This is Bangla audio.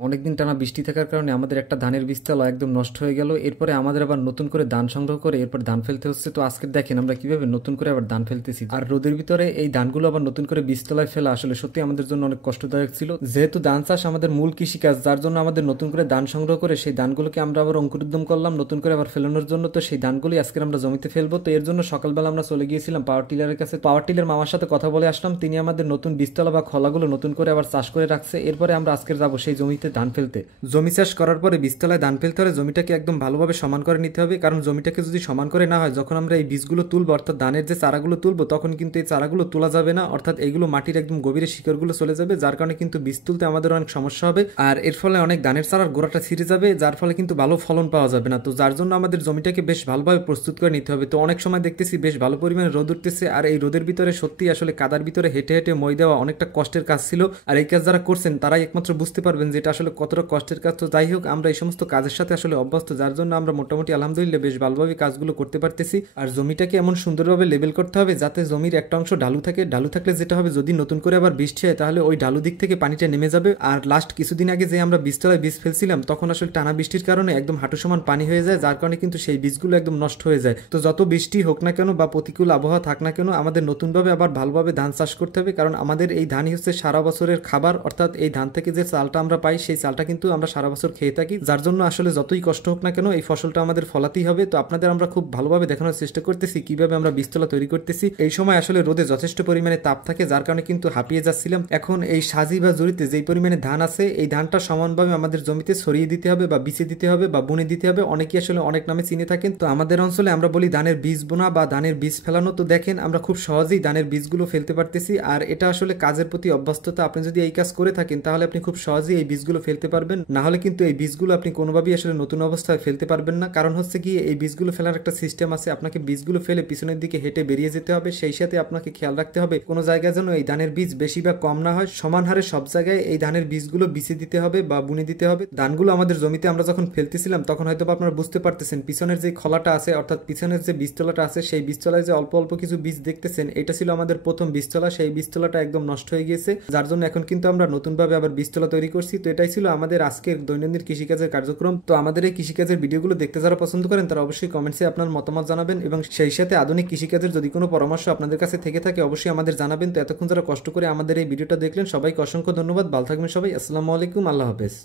অনেকদিন টানা বৃষ্টি থাকার কারণে আমাদের একটা ধানের বীজতলা একদম নষ্ট হয়ে গেল। এরপরে আমাদের আবার নতুন করে ধান সংগ্রহ করে এরপর ধান ফেলতে হচ্ছে। তো আজকে দেখেন আমরা কিভাবে নতুন করে আবার ধান ফেলতেছি, আর রোদের ভিতরে এই ধানগুলো আবার নতুন করে বীজতলায় ফেলা আসলে সত্যি আমাদের জন্য অনেক কষ্টদায়ক ছিল। যেহেতু ধান চাষ আমাদের মূল কৃষিকাজ, যার জন্য আমাদের নতুন করে ধান সংগ্রহ করে সেই ধানগুলোকে আমরা আবার অঙ্কুরোদ্গম করলাম নতুন করে আবার ফেলানোর জন্য। তো সেই ধানগুলি আজকে আমরা জমিতে ফেলবো। তো এর জন্য সকালবেলা আমরা চলে গিয়েছিলাম পাওয়ার টিলারের কাছে। পাওয়ার টিলার মামার সাথে কথা বলে আসলাম, তিনি আমাদের নতুন বীজতলা বা খলাগুলো নতুন করে আবার চাষ করে রাখছে। এরপরে আমরা আজকে যাবো সেই জমিতে ধান ফেলতে। জমি চাষ করার পরে বীজতলায় ধান ফেলতে হলে জমিটাকে একদম ভালোভাবে সমান করে নিতে হবে, কারণ জমিটাকে যদি সমান করে না হয়, যখন আমরা এই বীজগুলো তুলবো অর্থাৎ ধানের যে চারাগুলো তুলবো, তখন কিন্তু এই চারাগুলো তোলা যাবে না, অর্থাৎ এইগুলো মাটির একদম গভীরে শিকড়গুলো চলে যাবে, যার কারণে কিন্তু বীজ তুলতে আমাদের অনেক সমস্যা হবে, আর এর ফলে অনেক ধানের চারার গোড়াটা ছিঁড়ে যাবে, যার ফলে কিন্তু ভালো ফলন পাওয়া যাবে না। তো যার জন্য আমাদের জমিটাকে বেশ ভালোভাবে প্রস্তুত করে নিতে হবে। তো অনেক সময় দেখতেছি বেশ ভালো পরিমাণে রোদ উঠতেছে, আর এই রোদের ভিতরে সত্যি আসলে কাদার ভিতরে হেঁটে হেঁটে মই দেওয়া অনেকটা কষ্টের কাজ ছিল, আর এই কাজ যারা করছেন তারাই একমাত্র বুঝতে পারবেন যে এটা আসলে কতটা কষ্টের কাজ। তো যাই হোক, আমরা এই সমস্ত কাজের সাথে আসলে অভ্যস্ত, যার জন্য আমরা মোটামুটি আলহামদুলিল্লাহ বেশ ভালোভাবে কাজগুলো করতে পারতেছি। আর জমিটাকে এমন সুন্দরভাবে লেবেল করতে হবে যাতে জমির একটা অংশ ঢালু থাকে। ঢালু থাকলে যেটা হবে, যদি নতুন করে আবার বৃষ্টি হয় তাহলে ওই ঢালু দিক থেকে পানিটা নেমে যাবে। আর লাস্ট কিছুদিন আগে যে আমরা বীজতলায় বীজ ফেলছিলাম, তখন আসলে টানা বৃষ্টির কারণে একদম হাঁটু সমান পানি হয়ে যায়, যার কারণে কিন্তু সেই বীজগুলো একদম নষ্ট হয়ে যায়। তো যত বৃষ্টি হোক না কেন বা প্রতিকূল আবহাওয়া থাক না কেন, আমাদের নতুনভাবে আবার ভালোভাবে ধান চাষ করতে হবে, কারণ আমাদের এই ধানই হচ্ছে সারা বছরের খাবার। অর্থাৎ এই ধান থেকে যে চালটা আমরা পাই, সেই চালটা কিন্তু আমরা সারা বছর খেয়ে থাকি, যার জন্য আসলে যতই কষ্ট হোক না কেন এই ফসলটা আমাদের ফলাতেই হবে। তো আপনাদের আমরা খুব ভালোভাবে দেখানোর চেষ্টা করতেছি কিভাবে আমরা বীজতলা তৈরি করতেছি। এই সময় আসলে রোদে যথেষ্ট পরিমাণে তাপ থাকে, যার কারণে কিন্তু হাঁপিয়ে যাচ্ছিলাম। এখন এই সাজি বা জড়িতে যেই পরিমাণে ধান আছে, এই ধানটা সমানভাবে আমাদের জমিতে ছড়িয়ে দিতে হবে বা বিছে দিতে হবে বা বুনে দিতে হবে। অনেকেই আসলে অনেক নামে চিনে থাকেন, তো আমাদের অঞ্চলে আমরা বলি ধানের বীজ বোনা বা ধানের বীজ ফেলানো। তো দেখেন আমরা খুব সহজেই ধানের বীজগুলো ফেলতে পারতেছি, আর এটা আসলে কাজের প্রতি অভ্যস্ততা। আপনি যদি এই কাজ করে থাকেন তাহলে আপনি খুব সহজেই এই বীজগুলো ফেলতে পারবেন, না হলে কিন্তু এই বীজগুলো আপনি কোনোভাবেই আসলে নতুন অবস্থায় ফেলতে পারবেন না। কারণ হচ্ছে কি, এই বীজগুলো ফেলার একটা সিস্টেম আছে। আপনাকে বীজগুলো ফেলে পিছনের দিকে হেঁটে বেরিয়ে যেতে হবে, সেই সাথে আপনাকে খেয়াল রাখতে হবে কোনো জায়গায় যেন এই ধানের বীজ বেশি বা কম না হয়। সমান হারে সব জায়গায় এই ধানের বীজগুলো বিছে দিতে হবে বা বুনে দিতে হবে। ধানগুলো আমাদের জমিতে আমরা যখন ফেলতেছিলাম, তখন হয়তো আপনারা বুঝতে পারতেছেন পিছনের যে খলাটা আছে, অর্থাৎ পিছনের যে বীজতলাটা আছে, সেই বীজতলায় যে অল্প অল্প কিছু বীজ দেখতেছেন, এটা ছিল আমাদের প্রথম বীজতলা। সেই বীজতলাটা একদম নষ্ট হয়ে গিয়েছে, যার জন্য এখন কিন্তু আমরা নতুনভাবে আবার বীজতলা তৈরি করছি। তো এটাই ছিল আমাদের আজকের দৈনন্দিন কৃষিকাজের কার্যক্রম। তো আমাদের এই কৃষিকাজের ভিডিওগুলো দেখতে যারা পছন্দ করেন, তারা অবশ্যই কমেন্টসে আপনার মতামত জানাবেন, এবং সেই সাথে আধুনিক কৃষিকাজের যদি কোনো পরামর্শ আপনাদের কাছে থেকে থাকে অবশ্যই আমাদের জানাবেন। তো এতক্ষণ যারা কষ্ট করে আমাদের এই ভিডিওটা দেখলেন, সবাইকে অসংখ্য ধন্যবাদ। ভালো থাকবেন সবাই। আসসালামু আলাইকুম, আল্লাহ হাফেজ।